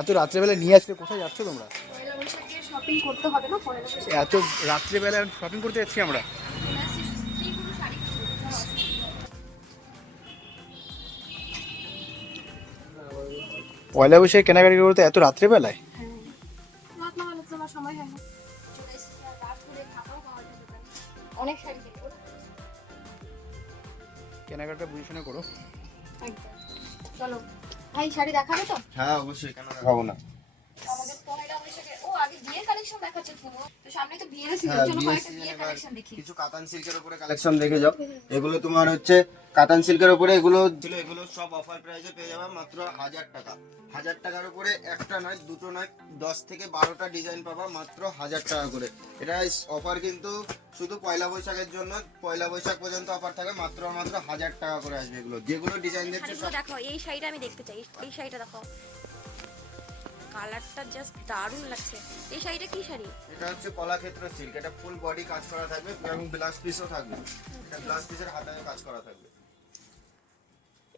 এত রাত্রেবেলা নিয়ে আজকে কোথায় যাচ্ছ তোমরা? পয়লা বৈশাখে শপিং করতে হবে না এত রাত্রেবেলা শপিং করতে যাচ্ছি আমরা। পয়লা বৈশাখে কেনাকাটি করতে এত রাত্রেবেলায়? কেনাকাটা বুঝে শুনে করো। চলো। ভাই শাড়ি দেখাবে তো? হ্যাঁ অবশ্যই কেন দেখাবো না আমাদের পয়লা বৈশাখে ও আগে বিয়ের কালেকশন দেখাচ্ছে তুমি তো সামনে তো বিয়ের সিজন হ্যাঁ, চলো কয়েকটা বিয়ের কালেকশন দেখি। কিছু কাতান সিল্কের উপরে কালেকশন দেখে যাও। এগুলো তোমার হচ্ছে কাতান সিল্কের উপরে এগুলো ছিল এগুলো সব অফার প্রাইসে পেয়ে যাবে মাত্র হাজার টাকা। হাজার টাকার উপরে একটা নয় দুটো নয় দশ থেকে বারোটা ডিজাইন পাবা মাত্র হাজার টাকা করে। এটা অফার কিন্তু শুধু পয়লা বৈশাখের জন্য পয়লা বৈশাখ পর্যন্ত অফার থাকে মাত্র মাত্র হাজার টাকা করে আসবে এগুলো। যেগুলো ডিজাইন দেখছ দেখো এই শাড়িটা আমি দেখতে চাই এই শাড়িটা দেখো। কালারটা জাস্ট দারুণ লাগছে। এই শাড়িটা কি শাড়ি? এটা হচ্ছে কলাক্ষেত্র সিল্ক এটা ফুল বডি কাজ করা থাকবে এবং ব্লাউজ পিসও থাকবে। এটা ব্লাউজ পিসের হাতায় কাজ করা থাকবে।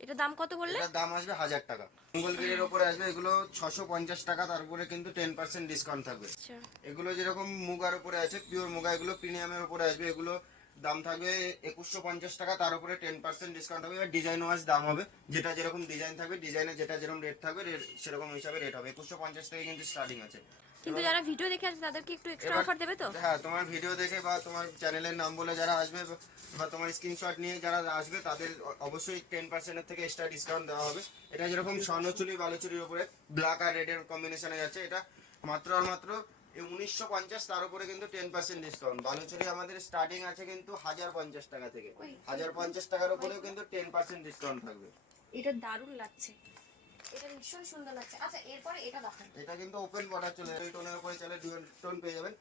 এটা দাম কত বললে? এটার দাম আসবে হাজার টাকা। মঙ্গলগিরির ওপরে আসবে এগুলো ছশো পঞ্চাশ টাকা তার উপরে কিন্তু টেন পার্সেন্ট ডিসকাউন্ট থাকবে। আচ্ছা। এগুলো যেরকম মুগার উপরে আছে পিওর মুগা এগুলো প্রিমিয়ামের উপরে আসবে। এগুলো দাম থাকবে একুশশো পঞ্চাশ টাকা তার উপরে টেন পার্সেন্ট ডিসকাউন্ট হবে এবার ডিজাইন ওয়াইজ দাম হবে। যেটা যেরকম ডিজাইন থাকবে ডিজাইনে যেটা যেরকম রেট থাকবে সেরকম হিসাবে রেট হবে। একুশশো পঞ্চাশ থেকে কিন্তু স্টার্টিং আছে। কিন্তু যারা ভিডিও দেখে আছে তাদেরকে একটু এক্সট্রা অফার দেবে তো? হ্যাঁ তোমার ভিডিও দেখে বা তোমার চ্যানেলের নাম বলে যারা আসবে বা- বা তোমার স্ক্রিনশট নিয়ে যারা আসবে তাদের অবশ্যই টেন পার্সেন্টের থেকে এক্সট্রা ডিসকাউন্ট দেওয়া হবে। এটা যেরকম স্বর্ণচুরি বালুচুরির উপরে ব্ল্যাক আর রেডের কম্বিনেশনে যাচ্ছে। এটা মাত্র আর মাত্র উনিশশো পঞ্চাশ তার উপরে কিন্তু টেন পার্সেন্ট ডিসকাউন্ট বালুচুরি আমাদের স্টার্টিং আছে কিন্তু হাজার পঞ্চাশ টাকা থেকে। হাজার পঞ্চাশ টাকার উপরেও কিন্তু টেন পার্সেন্ট ডিসকাউন্ট থাকবে। এটা দারুণ লাগছে। এটা ভীষণ সুন্দর লাগছে। আচ্ছা এরপরে এটা দেখান। এটা কিন্তু ওপেন বর্ডার চলে যাবে। টোনের উপরে চলে ডুয়েল টোন পেয়ে যাবেন।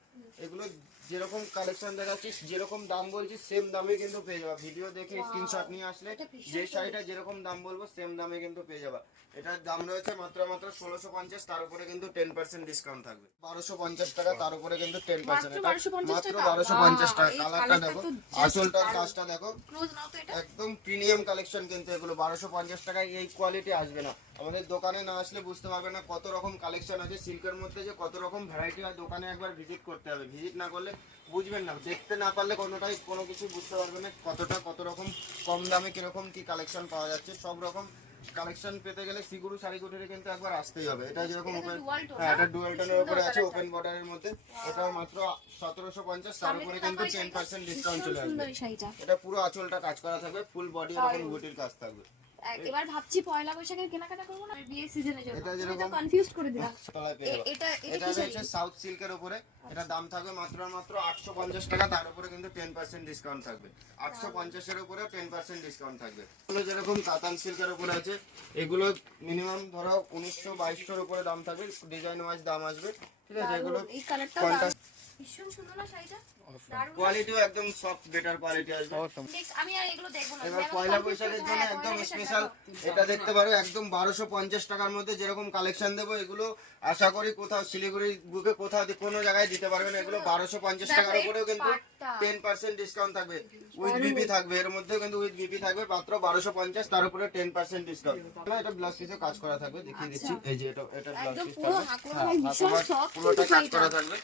এগুলো যেরকম কালেকশন দেখাচ্ছি যেরকম দাম বলছি সেম দামে কিন্তু পেয়ে যাবে। ভিডিও দেখে স্ক্রিনশট নিয়ে আসলে যে শাড়িটা যেরকম দাম বলব সেম দামে কিন্তু পেয়ে যাবে। এটার দাম রয়েছে মাত্র মাত্র ষোলোশো পঞ্চাশ তার উপরে কিন্তু টেন পার্সেন্ট ডিসকাউন্ট থাকবে। বারোশো পঞ্চাশ টাকা তার উপরে কিন্তু টেন পার্সেন্ট মাত্র 1250 মাত্র টাকা? বারোশো পঞ্চাশ টাকা। কালারটা কালারটা দেখো। আঁচলটার কাজটা দেখো। ক্লোজ নাও তো এটা। একদম প্রিমিয়াম কালেকশন কিন্তু এগুলো। বারোশো পঞ্চাশ টাকায় এই কোয়ালিটি আসবে না। আমাদের দোকানে না আসলে বুঝতে পারবে না কত রকম কালেকশন আছে সিল্কের মধ্যে যে কত রকম ভ্যারাইটি হয় দোকানে একবার ভিজিট করতে হবে। ভিজিট না করলে বুঝবেন না দেখতে না পারলে কোনোটাই কোনো কিছু বুঝতে পারবে না কতটা কত রকম কম দামে কীরকম কি কালেকশন পাওয়া যাচ্ছে। সব রকম কালেকশন পেতে গেলে সিগুরু শাড়ি কুটিরে কিন্তু একবার আসতেই হবে। এটা যেরকম ওপেন হ্যাঁ এটা না? ডুয়েল কি টোনের উপরে আছে ওপেন বর্ডারের মধ্যে। এটা মাত্র সতেরোশো পঞ্চাশ তার উপরে কিন্তু টেন পার্সেন্ট ডিসকাউন্ট চলে আসবে। এটা পুরো আঁচলটা কাজ করা থাকবে ফুল বডি এরকম বুটির কাজ থাকবে। এবার ভাবছি পয়লা বৈশাখের কেনাকাটা করব না? বিয়ে সিজনের জন্য। এটা যেরকম- কনফিউজ করে দিলাম। এটা এটা রয়েছে সাউথ সিল্কের উপরে। এটা দাম থাকবে মাত্র মাত্র আটশো পঞ্চাশ টাকা। তার উপরে কিন্তু টেন পার্সেন্ট ডিসকাউন্ট থাকবে। আটশো পঞ্চাশের উপরে টেন পার্সেন্ট ডিসকাউন্ট থাকবে। এগুলো যেরকম কাতান সিল্কের উপরে আছে এগুলো মিনিমাম ধরো উনিশশো বাইশশোর উপরে দাম থাকবে। ডিজাইন ওয়াইজ দাম আসবে। ঠিক আছে এগুলো এই কালারটা ভীষণ সুন্দর না শাড়িটা? কোয়ালিটিও একদম সফট বেটার কোয়ালিটি আসবে। আমি আর এগুলো দেখব না। এবার পয়লা বৈশাখের জন্য একদম স্পেশাল এটা দেখতে পারো একদম বারোশো পঞ্চাশ টাকার মধ্যে যেরকম কালেকশন দেবো এগুলো আশা করি কোথাও শিলিগুড়ি বুকে কোথাও কোনো জায়গায় দিতে পারবেন এগুলো বারোশো পঞ্চাশ দেখো, টাকার উপরেও কিন্তু পাটটা। টেন পার্সেন্ট ডিসকাউন্ট থাকবে। উইথ বিপি থাকবে এর মধ্যেও কিন্তু উইথ বিপি থাকবে মাত্র বারোশো পঞ্চাশ তার উপরে টেন পার্সেন্ট ডিসকাউন্ট এটা ব্লাউজ পিসে কাজ করা থাকবে দেখিয়ে দিচ্ছি। এই যে এটা এটা ব্লাউজ পিস পুরো থাকবে হাকুড়া হ্যাঁ, পুরোটা কাজ করা থাকবে।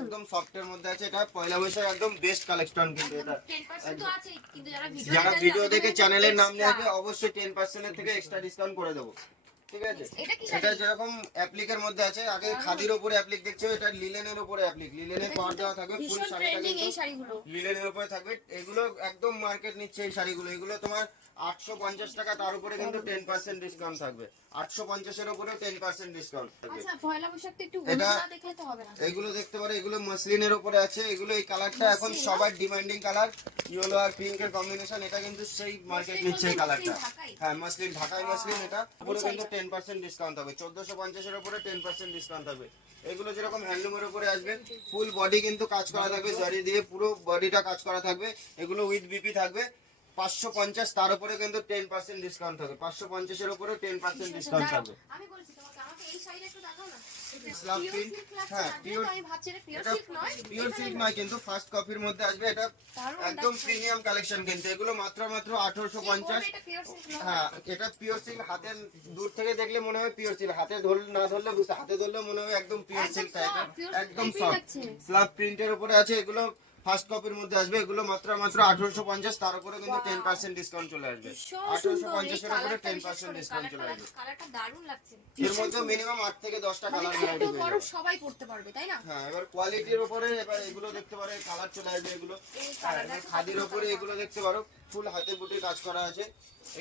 একদম সফটের মধ্যে আছে এটা পয়লা বৈশাখ একদম বেস্ট কালেকশন কিন্তু এটা। 10% তো আছেই, কিন্তু যারা ভিডিও দেখে চ্যানেলের নাম নিয়ে দেখে অবশ্যই টেন পার্সেন্টের থেকে এক্সট্রা ডিসকাউন্ট করে দেবো। ঠিক আছে? এটা যেরকম অ্যাপ্লিকের মধ্যে আছে আগে খাদির উপরে অ্যাপ্লিক দেখছ এটা লিলেনের উপরে অ্যাপ্লিক লিলেনের পাওয়ার দেওয়া থাকবে ফুল শাড়িটা শাড়িগুলো। লিলেনের উপরে থাকবে। এগুলো একদম মার্কেট নিচ্ছে এই শাড়িগুলো। এগুলো তোমার আটশো পঞ্চাশ টাকা তার উপরে কিন্তু টেন পার্সেন্ট ডিসকাউন্ট থাকবে। আটশো পঞ্চাশের উপরে টেন পার্সেন্ট ডিসকাউন্ট থাকবে। আচ্ছা এটা- এগুলো দেখতে পারো এগুলো মসলিনের উপরে আছে। এগুলো এই কালারটা এখন সবার ডিমান্ডিং কালার ইয়েলো আর পিঙ্কের কম্বিনেশন এটা কিন্তু সেই মার্কেট নিচ্ছে এই কালারটা হ্যাঁ মসলিন ঢাকাই মসলিন এটা পুরো কিন্তু টেন পার্সেন্ট ডিসকাউন্ট হবে। চোদ্দশো পঞ্চাশের উপরে টেন পার্সেন্ট ডিসকাউন্ট হবে। এগুলো যেরকম হ্যান্ডলুমের উপরে আসবে ফুল বডি কিন্তু কাজ করা থাকবে, জরি দিয়ে পুরো বডিটা কাজ করা থাকবে, এগুলো উইথ বিপি থাকবে। পাঁচশো পঞ্চাশ, তার উপরে কিন্তু টেন পার্সেন্ট ডিসকাউন্ট থাকবে পাঁচশো পঞ্চাশের উপরে টেন পার্সেন্ট ডিসকাউন্ট থাকবে। আমি বলছি, তোমাকে আমাকে এই শাড়িটা একটু দেখাও না। স্লাব প্রিন্ট হ্যাঁ পিওর। পিওর সিল্ক নয় কিন্তু ফার্স্ট কপির মধ্যে আসবে এটা একদম প্রিমিয়াম কালেকশন কিন্তু। এগুলো মাত্র মাত্র আঠারোশো পঞ্চাশ? হ্যাঁ এটা পিওর সিল্ক দূর থেকে দেখলে মনে হয় পিওর সিল্ক হাতে ধরলে না ধরলে বুঝতে হাতে ধরলে মনে হবে একদম পিওর সিল্ক একদম সফট স্লাভ স্ল্যাব প্রিন্টের উপরে আছে এগুলো। ফার্স্ট কপির মধ্যে আসবে এগুলো মাত্র মাত্র আঠারোশো পঞ্চাশ তার উপরে কিন্তু টেন পার্সেন্ট ডিসকাউন্ট চলে আসবে। আঠারোশো পঞ্চাশের উপরে টেন পার্সেন্ট ডিসকাউন্ট চলে আসবে। colourটা দারুণ লাগছে। এর মধ্যে মিনিমাম আট থেকে দশটা মানে কালার ভ্যারাইটি বড় সবাই পড়তে পারবে তাই না? হ্যাঁ এবার কোয়ালিটির উপরে এবার এগুলো দেখতে পারো কালার চলে আসবে এগুলো। হ্যাঁ, খাদির উপরে এগুলো দেখতে পারো ফুল হাতে বুটি কাজ করা আছে।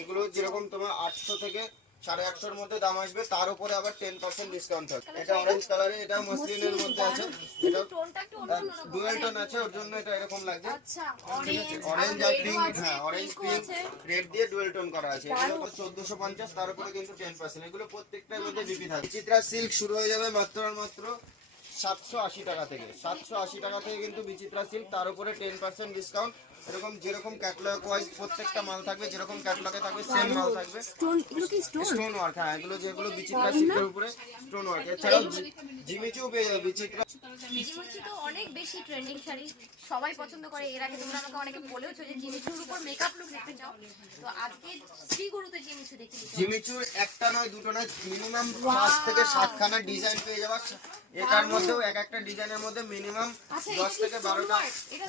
এগুলো যেরকম তোমার আটশো থেকে সাড়ে আটশোর মধ্যে দাম আসবে তার উপরে আবার টেন পার্সেন্ট ডিসকাউন্ট থাকবে এটা অরেঞ্জ কালারে এটা মসলিনের মধ্যে আছে। এটা। ডুয়েল টোন আছে ওর জন্য এটা এরকম লাগছে। আচ্ছা অরেঞ্জ অরেঞ্জ আর পিঙ্ক হ্যাঁ অরেঞ্জ পিঙ্ক রেড দিয়ে ডুয়েল টোন করা আছে। এগুলো চোদ্দশো পঞ্চাশ তার উপরে কিন্তু টেন পার্সেন্ট এগুলো প্রত্যেকটার মধ্যে বিপি থাকে চিত্রা সিল্ক শুরু হয়ে যাবে মাত্র আর মাত্র সাতশো আশি টাকা থেকে। সাতশো আশি টাকা থেকে কিন্তু বিচিত্রা সিল্ক তার উপরে টেন পার্সেন্ট ডিসকাউন্ট এরকম যেরকম ক্যাটলগ ওয়াইজ প্রত্যেকটা মাল থাকবে যেরকম ক্যাটলগে থাকবে সেম মাল থাকবে। স্টোন এগুলো কি স্টোন স্টোন ওয়ার্ক হ্যাঁ এগুলো যেগুলো বিচিত্রা সিল্কের উপরে স্টোন ওয়ার্ক এছাড়াও জি- জিমিচুও বিচিত্রা জিমিচু তো অনেক বেশি ট্রেন্ডিং শাড়ি সবাই পছন্দ করে। এর আগে তোমরা আমাকে অনেকে বলেওছো যে জিমিচুর উপর মেকআপ লুক দেখতে চাও তো আজকে শ্রীগুরুতে জিমিচু দেখে জিমিচুর একটা নয় দুটো নয় মিনিমাম পাঁচ থেকে সাতখানা ডিজাইন পেয়ে যাবা। এটার মধ্যেও এক একটা ডিজাইনের মধ্যে মিনিমাম আচ্ছা, দশ কি থেকে বারোটা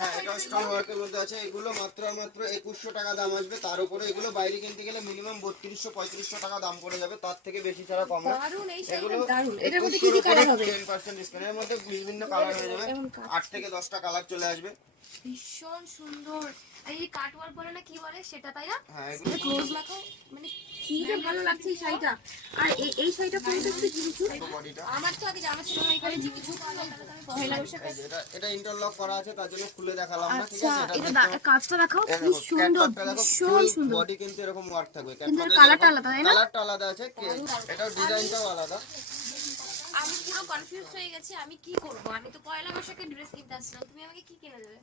হ্যাঁ এটা স্টোন ওয়ার্কের মধ্যে আছে। এগুলো মাত্র মাত্র একুশশো টাকা দাম আসবে। তার উপরে এগুলো বাইরে কিনতে গেলে মিনিমাম বত্রিশশো পঁয়ত্রিশশো টাকা দাম পড়ে যাবে। তার থেকে বেশি ছাড়া কম না। এগুলো কি কি কালার হবে? টেন পার্সেন্ট ডিসকাউন্ট এর মধ্যে বিভিন্ন কালার হয়ে যাবে। আট থেকে দশটা কালার চলে আসবে। ভীষণ সুন্দর। এই কাট ওয়ার্ক বলে না কি বলে? সেটা তাই না? হ্যাঁ এগুলো ক্লোজ লাগাও মানে কি যে ভালো লাগছে এই শাড়িটা। আর এই শাড়িটা কোনটা একটু জিমিচু বডিটা। আমার তো আগে জানা ছিল না এখানে জিমিচু পাওয়া যায় তাহলে তো আমি পহেলা বৈশাখে এটা এটা ইন্টারলক করা আছে তার জন্য খুলে দেখালাম না ঠিক আচ্ছা আছে এটা কাজটা দেখাও কি সুন্দর ভীষণ সুন্দর body কিন্তু এরকম work থাকবে। কিন্তু কালারটা আলাদা, তাই না? কালারটা আলাদা আছে, কে- ডিজাইনটাও আলাদা। আমি পুরো কনফিউজ হয়ে গেছি আমি কি করব আমি তো পয়লা বৈশাখের ড্রেস কিনতে আসছিলাম তুমি আমাকে কি কিনে দেবে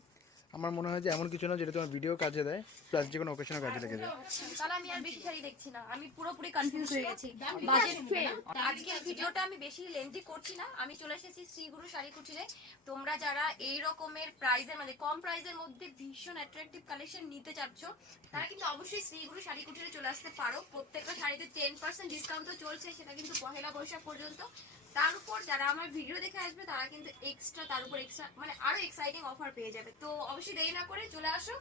আমার মনে হয় যে এমন কিছু না যেটা তোমার ভিডিও কাজে দেয় প্লাস যে কোনো অকেশনে কাজে লেগে যায়। তাহলে আমি আর বেশি শাড়ি দেখছি না। আমি পুরোপুরি কনফিউজ হয়ে গেছি। বাজেট ফেল আজকের ভিডিওটা আমি বেশি লেন্থি করছি না। আমি চলে এসেছি শ্রীগুরু শাড়ি কুটিরে। তোমরা যারা এই রকমের প্রাইজের মানে কম প্রাইজের মধ্যে ভীষণ অ্যাট্রাকটিভ কালেকশন নিতে চাচ্ছ, তারা কিন্তু অবশ্যই শ্রীগুরু শাড়ি কুটিরে চলে আসতে পারো। প্রত্যেকটা শাড়িতে টেন পার্সেন্ট ডিসকাউন্ট তো চলছে, সেটা কিন্তু পহেলা বৈশাখ পর্যন্ত। তার উপর যারা আমার ভিডিও দেখে আসবে, তারা কিন্তু এক্সট্রা তার উপর এক্সট্রা মানে আরও এক্সাইটিং অফার পেয়ে যাবে। তো অবশ্যই দেরি না করে চলে আসো।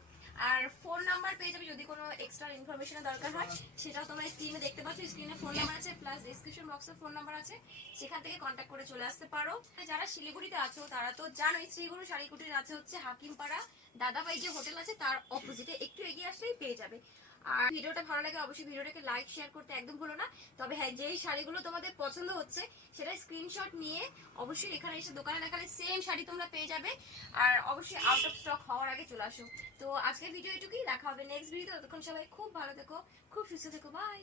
আর ফোন নাম্বার পেয়ে যাবে যদি কোনো এক্সট্রা ইনফরমেশনের দরকার হয়, সেটাও তোমরা স্ক্রিনে দেখতে পাচ্ছ। স্ক্রিনে ফোন নাম্বার আছে প্লাস ডিসক্রিপশন বক্সে ফোন নাম্বার আছে। সেখান থেকে কন্ট্যাক্ট করে চলে আসতে পারো। যারা শিলিগুড়িতে আছো, তারা তো জানোই শ্রীগুরু শাড়িকুটির আছে হচ্ছে হাকিমপাড়া। দাদাভাই যে হোটেল আছে, তার অপোজিটে একটু এগিয়ে আসলেই পেয়ে যাবে। আর ভিডিওটা ভালো লাগে অবশ্যই ভিডিওটাকে লাইক শেয়ার করতে একদম ভুলো না। তবে হ্যাঁ যেই শাড়িগুলো তোমাদের পছন্দ হচ্ছে সেটা স্ক্রিনশট নিয়ে অবশ্যই এখানে এসে দোকানে দেখালে সেম শাড়ি তোমরা পেয়ে যাবে। আর অবশ্যই আউট অফ স্টক হওয়ার আগে চলে আসো। তো আজকের ভিডিও এটুকুই, দেখা হবে নেক্সট ভিডিও ততক্ষণ সবাই খুব ভালো থেকো, খুব সুস্থ থেকো বাই